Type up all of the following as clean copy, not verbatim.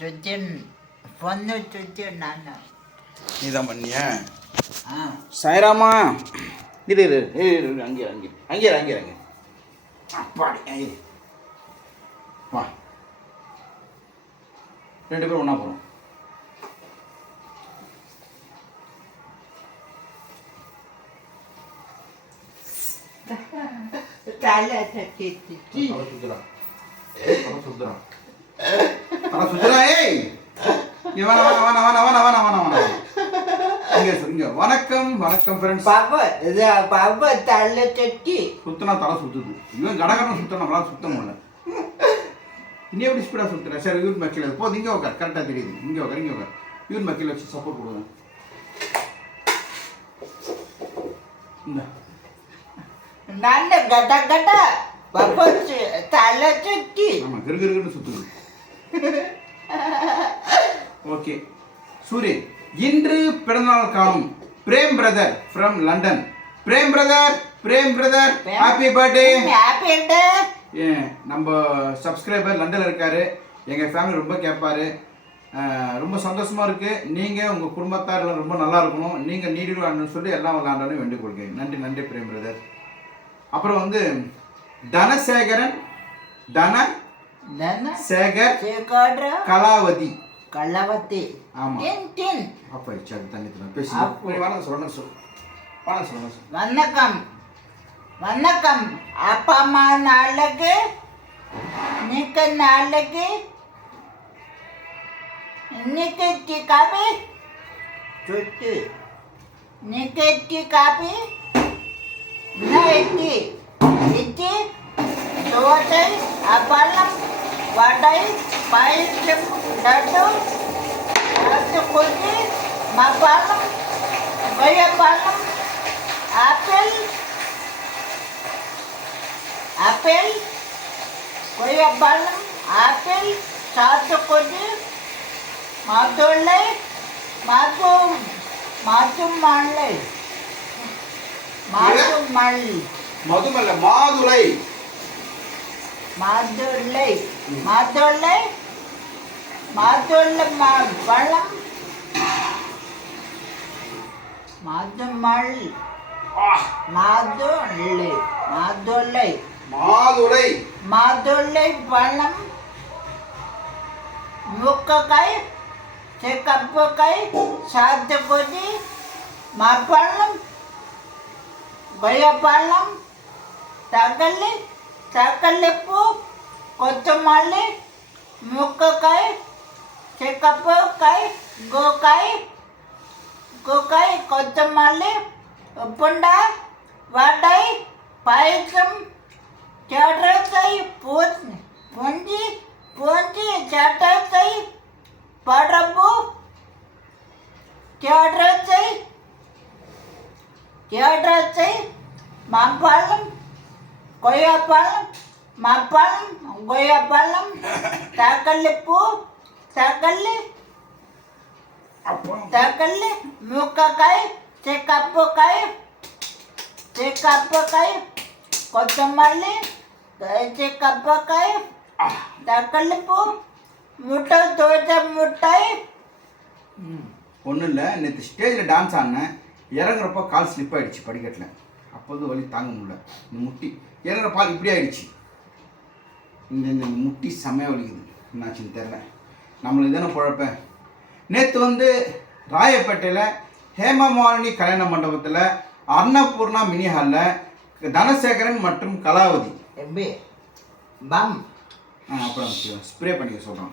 சுத்தின் பொண்ணு சுத்தி நான் நீதான் பண்ணியா? ஆ சாய்ராமா இரு இரு இரு அங்கே அங்கே அங்கே அங்கே அங்கே அப்பாடி ஐயே வா, 2 பேரும் ஒன்றா போகிறோம். தலை தட்டி சுத்துறான் சுத்துறான் சுத்துறான். ஏய் நீ வேணா வேணா வேணா வேணா வேணா வேணா வேணா இங்கே இங்கே வணக்கம் வணக்கம் ஃப்ரெண்ட்ஸ். பாப்பா இது பாப்பா தலை தட்டி சுத்தினா தலை சுத்துது. இவன் கடகரம் சுத்த நம்மளால சுத்த முடியல. நீ எப்படி ஸ்பீடாக சுத்துற? சரி யூத் மக்கில போது இங்கே உட்கார், கரெக்டாக தெரியுது. இங்கே உட்கார் இங்கே உட்கார். யூத் மக்கில வச்சு சப்போர்ட் கொடுங்க. இந்த நான் கட கட பாப்பா தலை தட்டி ஆமாம் கிருகிருன்னு சுத்துது. ஓகே சூரியன் இன்று பிறந்தநாள் காணும் Prem brother from London. Prem brother happy birthday. Happy birthday. நம்ம சப்ஸ்கிரைபர் லண்டனில் இருக்காரு. எங்கள் ஃபேமிலி ரொம்ப கேட்பாரு. ரொம்ப சந்தோஷமாக இருக்குது. நீங்கள் உங்கள் குடும்பத்தார் எல்லாம் ரொம்ப நல்லா இருக்கணும். நீங்கள் நீடின்னு சொல்லி எல்லாம் விளாண்டாலும் வேண்டிக் கொள்கிறேன். நன்றி நன்றி பிரேம் பிரதர். அப்புறம் வந்து தனசேகரன் சேகர் கலாவதி கலாவதி ஆமா டின் அப்பா இச்சா தண்ணி தண்ணி பேசி வணக்கம் சொல்லணும். வணக்கம் வணக்கம் அப்பா அம்மா நாளைக்கு நீக்க நாளைக்கு இன்னைக்கு காபி சுட்டு இன்னைக்கு காபி நைட்டி இட்லி தோசை அப்பளம் வடை பாயசம் லட்டு ரசகுல்லி மாம்பழம் கொய்யாப்பழம் ஆப்பிள் கொய்யாப்பழம் ஆப்பிள் சாத்துக்குடி மாதுளை மாதுளை பழம் முக்கக்காய் செக்கப்புக்காய் சாத்துக்குடி மாப்பழம் கொய்யாப்பழம் தக்காளிப்பூ கொத்தமல்லி முக்கக்காய் செக்கப்புக்காய் கோக்காய் கொத்தமல்லி உப்புண்டா வடை பாயசம் சட்டக்காய் பூஞ்சி சட்டக்காய் படப்பு சட்டக்காய் மாம்பழம் கொய்யாப்பழம் தக்காளிப்பூ தக்காளி முக்கக்காய் செக்கப்புக்காய் கொத்தமல்லி செக்கப்புக்காய் தக்காளிப்பூ முட்டை தோசை முட்டாய். ஒன்றும் இல்லை, நேற்று ஸ்டேஜில் டான்ஸ் ஆடினேன். இறங்குறப்போ கால் ஸ்லிப் ஆகிடுச்சு படிக்கட்டில். அப்போது வலி தாங்க முடியல. இந்த முட்டி இறங்குற பால் இப்படி ஆகிடுச்சு. இந்த முட்டி செம்மையாக வலிக்குது. என்னாச்சுன்னு தெரில. நம்மளுக்கு தானே குழப்பேன். நேற்று வந்து ராயப்பேட்டையில் ஹேமமாலினி கல்யாண மண்டபத்தில் அன்னபூர்ணா மினி ஹாலில் தனசேகரன் மற்றும் கலாவதி அப்புறம் ஸ்ப்ரே பண்ணிக்க சொல்கிறோம்.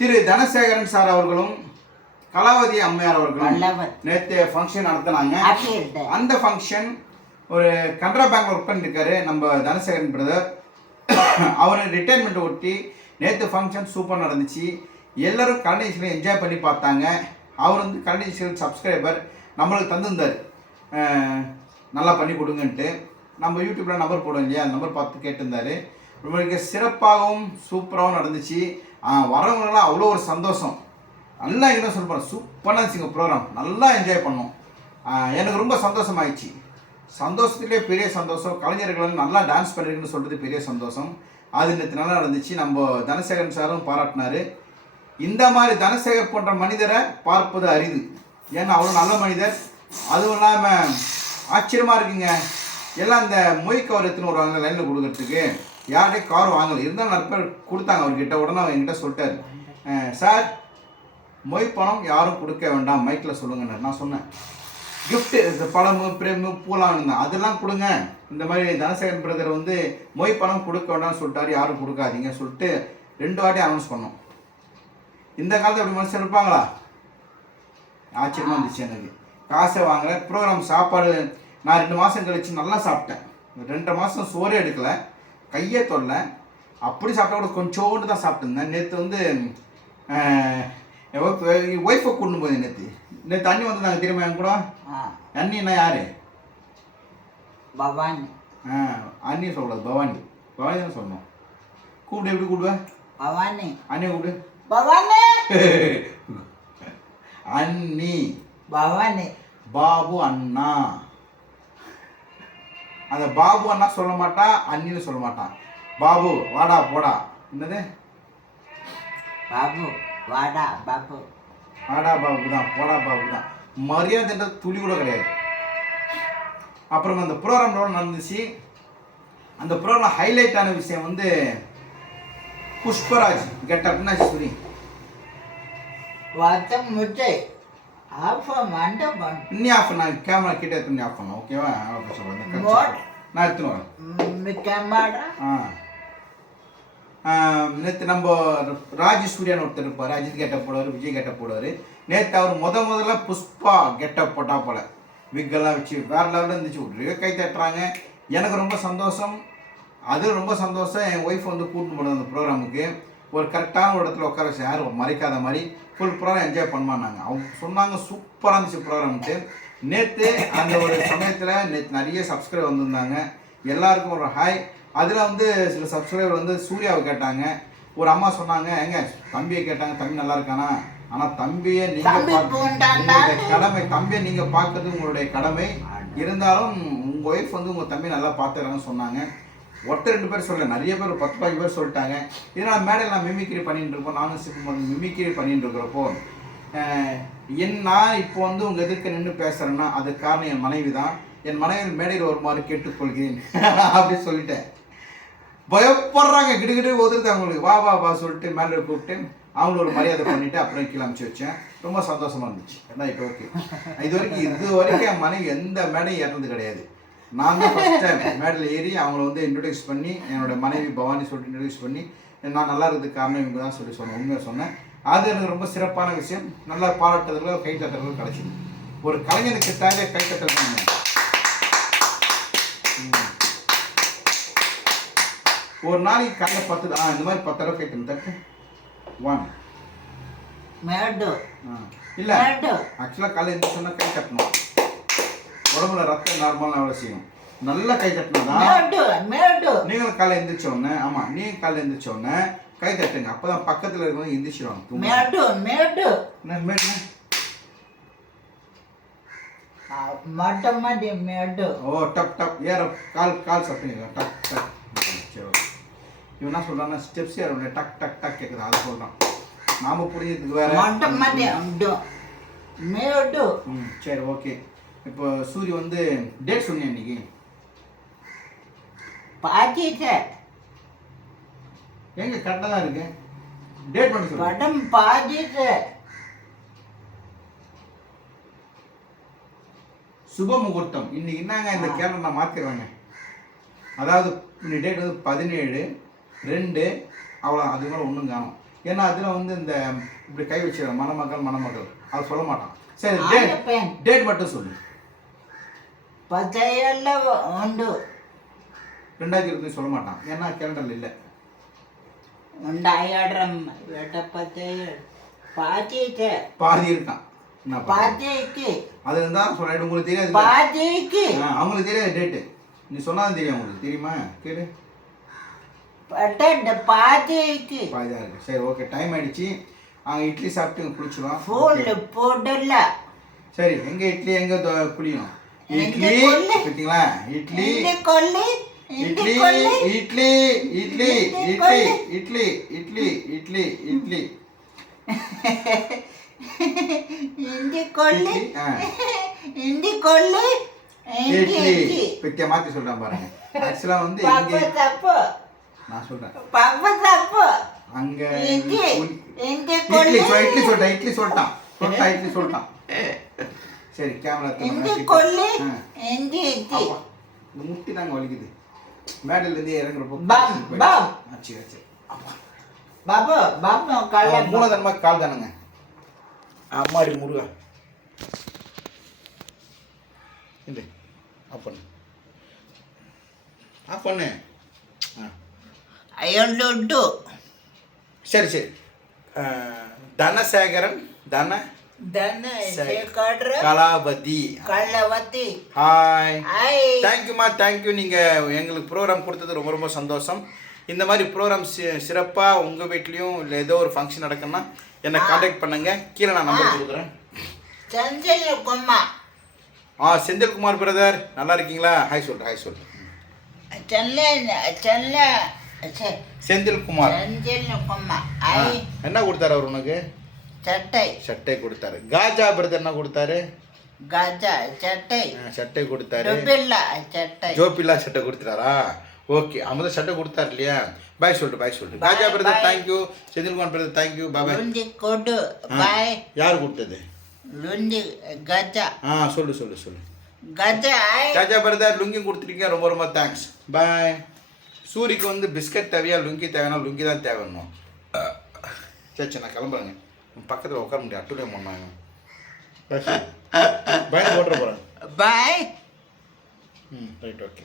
திரு தனசேகரன் சார் அவர்களும் கலாவதி அம்மையார் அவர்களும் நேற்று ஃபங்க்ஷன் நடத்தினாங்க. அந்த ஃபங்க்ஷன் ஒரு கனரா பேங்க்ல ஒர்க் பண்ணியிருக்காரு நம்ம தனசேகரன் பிரதர். அவர் ரிட்டைர்மெண்ட் ஒட்டி நேற்று ஃபங்க்ஷன் சூப்பர் நடந்துச்சு. எல்லோரும் கலைஞர்களை என்ஜாய் பண்ணி பார்த்தாங்க. அவர் வந்து கலைஞர்கள் சப்ஸ்கிரைபர் நம்மளுக்கு தந்திருந்தார், நல்லா பண்ணி கொடுங்கன்ட்டு. நம்ம யூடியூப்பில் நம்பர் போடுவோம் இல்லையா, அந்த நம்பர் பார்த்து கேட்டிருந்தார். உங்களுக்கு சிறப்பாகவும் சூப்பராகவும் நடந்துச்சு. வரவங்களாம் அவ்வளோ ஒரு சந்தோஷம். நல்லா என்ன சொல்கிறேன், சூப்பராக இருந்துச்சுங்க ப்ரோக்ராம். நல்லா என்ஜாய் பண்ணோம். எனக்கு ரொம்ப சந்தோஷமாயிடுச்சு. சந்தோஷத்துலேயே பெரிய சந்தோஷம். கலைஞர்கள் நல்லா டான்ஸ் பண்ணிருக்குன்னு சொல்கிறது பெரிய சந்தோஷம். அது நேற்று நல்லா நடந்துச்சு. நம்ம தனசேகரன் சாரும் பாராட்டினாரு. இந்த மாதிரி தனசேகர் போன்ற மனிதரை பார்ப்பது அரிது. ஏன்னா அவ்வளோ நல்ல மனிதர். அதுவும் இல்லாமல் ஆச்சரியமாக இருக்குங்க. எல்லாம் இந்த மொய் கவர் எடுத்துன்னு வருவாங்க லைனில் கொடுக்கறதுக்கு. யார்கிட்டே கார் வாங்கலை, இருந்தாலும் நிறைய பேர் கொடுத்தாங்க அவர்கிட்ட. உடனே அவர் என்கிட்ட சொல்லிட்டார், சார் மொய் பணம் யாரும் கொடுக்க வேண்டாம், மைக்கில் சொல்லுங்கன்னு. நான் சொன்னேன், கிஃப்ட்டு பழமு பிரேமு பூலாம் இருந்தேன், அதெல்லாம் கொடுங்க. இந்த மாதிரி தனசேகரன் பிரதர் வந்து மொய் பணம் கொடுக்க வேண்டாம்னு சொல்லிட்டாரு, யாரும் கொடுக்காதீங்க சொல்லிட்டு 2 வாட்டி அனௌன்ஸ் பண்ணோம். இந்த காலத்தில் அப்படி மனுஷன் இருப்பாங்களா? ஆச்சரியமாக இருந்துச்சு எனக்கு. காசை வாங்கலை, ப்ரோக்ராம் சாப்பாடு நான் 2 மாதம் கழிச்சு நல்லா சாப்பிட்டேன். 2 மாதம் சோறே எடுக்கலை, கையே தொல்ல. அப்படி சாப்பிட்டா கூட கொஞ்சோண்டு தான் சாப்பிட்டுருந்தேன். நேற்று வந்து ஒய்ஃபை கூட்டு போய் நேற்று அண்ணி வந்து நாங்கள் திரும்ப என் கூட. அண்ணின்னா யாரு? பவானி. அண்ணி சொல்லக்கூடாது, பவானி. பவானி தான் சொல்லணும். கூப்பிடு, எப்படி கூப்பிடுவேன்? பவானி. அண்ணியை கூப்பிடு. பவானி. அண்ணி. பவானி. பாபு அண்ணா. அந்த பாபு அண்ணா சொல்ல மாட்டா, அண்ணின்னு சொல்ல மாட்டான். பாபு வாடா போடா. என்னது? பாபு வாடா பாபு. வாடா பாபு தான், போடா பாபு தான். மரியாதை துளி கூட கிடையாது. அப்புறம் அந்த ப்ரோக்ராம் நடந்துச்சு. அந்த ப்ரோக்ராம் ஹைலைட் ஆன விஷயம் வந்து புஷ்பராஜ் கெட்டப்னா சொல்லி வாத்தம் முட்டை ஆஃப் மண்டபம். இன்னி ஆஃப் நான் கேமரா கிட்ட எடுத்து ஆஃப் பண்ணலாம், ஓகேவா? நான் எடுத்துன்னு வரேன் கேமரா. நேற்று நம்ம ராஜ் சூர்யான்னு ஒருத்தர் இருப்பார், அஜித் கெட்டப் போடுவார், விஜய் கெட்டப் போடுவார். நேற்று அவர் முதல்ல புஷ்பா கெட்டப் போட்டா போல விக்கெல்லாம் வச்சு வேறு லெவலில் இருந்துச்சு. ஒரே கை தட்டுறாங்க. எனக்கு ரொம்ப சந்தோஷம். அது ரொம்ப சந்தோஷம். என் ஒய்ஃப் வந்து கூட்டிட்டு போனது அந்த ப்ரோக்ராமுக்கு. ஒரு கரெக்டான ஒரு இடத்துல உட்கார வச்சு யாரும் மறைக்காத மாதிரி ஃபுல் ப்ரோக்ராம் என்ஜாய் பண்ணுவாங்க. அவங்க சொன்னாங்க சூப்பராக இருந்துச்சு ப்ரோக்ராம்ட்டு. நேற்று அந்த ஒரு சமயத்தில் நேற்று நிறைய சப்ஸ்கிரைபர் வந்திருந்தாங்க. எல்லாருக்கும் ஒரு ஹாய். அதில் வந்து சில சப்ஸ்கிரைபர் வந்து சூர்யாவை கேட்டாங்க. ஒரு அம்மா சொன்னாங்க, எங்க தம்பியை கேட்டாங்க, தம்பி நல்லா இருக்கானா? ஆனால் தம்பியை நீங்கள் கடமை, தம்பியை நீங்கள் பார்க்கறது உங்களுடைய கடமை. இருந்தாலும் உங்கள் ஒய்ஃப் வந்து உங்கள் தம்பி நல்லா பார்த்துக்கிறாங்கன்னு சொன்னாங்க. ஒருத்தர் 2 பேர் சொல்ல, நிறைய பேர் 10-15 பேர் சொல்லிட்டாங்க. இதனால் மேடையில் நான் மிமிக்ரி பண்ணிட்டு இருப்போம். நானும் சிப்பம் மிமிக்ரி பண்ணிட்டு இருக்கிறப்போ நான் இப்போ வந்து உங்கள் எதிர்க்க நின்று பேசுகிறேன்னா அது காரணம் என் மனைவி தான். என் மனைவி மேடையில் ஒரு மாதிரி கேட்டுக்கொள்கிறேன் அப்படி சொல்லிட்டேன். பயப்படுறாங்க, கிடுகிட்டு ஒதுருது அவங்களுக்கு. வா வா வா சொல்லிட்டு மேலே கூப்பிட்டு அவங்கள ஒரு மரியாதை பண்ணிவிட்டு அப்புறம் கீழே அனுப்பிச்சி வச்சேன். ரொம்ப சந்தோஷமாக இருந்துச்சு. ஏன்னா இப்போ ஓகே. இது வரைக்கும் என் மனைவி எந்த மேடையும் ஏறது கிடையாது. நான் தான் ஃபஸ்ட் டைம் மேடையில் ஏறி அவங்கள வந்து இன்ட்ரடியூஸ் பண்ணி, என்னோடய மனைவி பவானி சொல்லிட்டு இன்ட்ரடியூஸ் பண்ணி, நான் நல்லா இருக்கிறதுக்கு காரணம் இவங்க தான் சொல்லி சொன்னேன். உண்மையாக சொன்னேன். அது எனக்கு ரொம்ப சிறப்பான விஷயம். நல்லா பாராட்டுறதுல கை தட்டுறதுல கிடச்சிது. ஒரு கலைஞனுக்கு தேவை கை தட்டுறது. ஒரு நாளைக்கு காலையில் 10 இந்த மாதிரி 10 தடவை கை தட்டு. 1 இல்லை, ஆக்சுவலாக காலையில் எழுந்திரிச்சோன்னா கை தட்டணும். உடம்புல ரத்தம் நார்மலாக எவ்வளோ செய்யும். நல்லா கை தட்டினாதான் நீங்களும் காலை எழுந்திரிச்சோடனே. ஆமாம், நீங்கள் காலை எழுந்திரிச்சோடனே கை தட்டுங்க. அப்போ தான் பக்கத்தில் இருக்கிறவங்க எந்திரிச்சிடுவாங்க. ஓ டப் டப் ஏற கால் சப்புங்க. டக் டக். சரி, இவன் என்ன சொல்கிறான்னா ஸ்டெப்ஸ் ஏற டக் டக் டக் கேட்குது. அதை சொல்கிறான். நாம் புரிஞ்சதுக்கு வேற. சரி, ஓகே. இப்போ சூரிய வந்து டேட் சொன்னேன் இன்னைக்கு. எங்க கரெக்டாக தான் இருக்கு. டேட் பண்ணி சொல்லுங்க. சுப முகூர்த்தம் இன்னைக்கு என்னங்க இந்த கேலண்டர் நான் மாற்றிடுறாங்க. அதாவது இன்னைக்கு டேட் வந்து 17/2 அவ்வளோ. அது மேலே ஒன்றும் காணும். ஏன்னா அதில் வந்து இந்த இப்படி கை வச்சிட மணமகள் அது சொல்ல மாட்டான். சரி, டேட் மட்டும் சொல்லு. 2020 சொல்ல மாட்டான். ஏன்னா கேலண்டர்ல இல்லை. பாதி இருக்கான். அது இருந்தா சொல்ல உங்களுக்கு தெரியாது. அவங்களுக்கு தெரியாது டேட்டு. நீ சொன்னாலும் தெரியும். உங்களுக்கு தெரியுமா? கேளு. பாதியா இருக்கு. சரி, ஓகே. டைம் ஆயிடுச்சு. அங்கே இட்லி சாப்பிட்டு குளிச்சிடும். சரி, எங்க இட்லி எங்க குளியும்? இட்லி பார்த்தீங்களா? இட்லி இட்லி இட்லி இட்லி இட்லி இட்லி இட்லி இட்லி இட்லி இந்தி கொள்ளு ஆ. இந்தி கொள்ளு இட்லி பிக்க மாத்தி சொல்றேன் பாருங்க ஆக்சுவலா வந்து பாப்பா இங்க தப்பு நான் சொல்றேன் பாப்பா தப்பு அங்க இந்தி இந்தி இட்லி கொள்ளு இட்லி சொல்லிட்டான் இட்லி சொல்லிட்டான் சரி கேமரா இந்தி கொள்ளு இந்தி இந்தி முட்டி தாங்க வலிக்குது மேடல இருந்து இறங்குறப்போ பம் பம் சரி சரி பாபு பாபு கள்ள மூலதனமா கால் தானுங்க அம்மாடி முருகா இந்த ஆஃப் பண்ணு ஐயோ சரி சரி தனசேகரன் தன சேகர் கலாவதி கள்ளவதி ஹாய் ஹாய் தேங்க்யூம்மா தேங்க்யூ நீங்கள் எங்களுக்கு ப்ரோக்ராம் கொடுத்தது ரொம்ப ரொம்ப சந்தோஷம் இந்த மாதிரி ப்ரோக்ராம் சிறப்பாக உங்கள் வீட்லேயும் இல்லை ஏதோ ஒரு ஃபங்க்ஷன் நடக்குன்னா என்னை காண்டாக்ட் பண்ணுங்க கீழே நான் நம்பர் கொடுக்குறேன் செந்தில் குமார் செந்தில்குமார் பிரதர் நல்லா இருக்கீங்களா ஹாய் சொல்கிறேன் செந்தில்குமார் செந்தில் குமார் ஐ என்ன கொடுத்தாரு அவர் உனக்கு சட்டை கொடுத்தாரு காஜா பிரதர் என்ன கொடுத்தாரு கஜா சட்டை சட்டை கொடுத்தாரு டொபில்லா சட்டை ஜோபில்லா சட்டை கொடுத்துட்டாரா ஓகே அவங்க சட்டை கொடுத்தாரு இல்லையா பாய் சொல்லிட்டு Khaja brother thank you Senthilkumar brother thank you பாய் லுண்டி கொடு பாய் யார் கொடுத்தது லுண்டி கஜா சொல்லு கஜா காஜா பிரதர் லுங்கி கொடுத்துருக்கீங்க ரொம்ப ரொம்ப தேங்க்ஸ் பாய் சூரிக்கு வந்து பிஸ்கட் தேவையா லுங்கி தேவைன்னா லுங்கி தான் தேவைன்னும் சரி நான் கிளம்புறேங்க பக்கத்தில் உட்கார முடியாது அட்டுடைய பண்ணாங்க பாய் ஓட்டுற போகிறேன் பாய் ரைட் ஓகே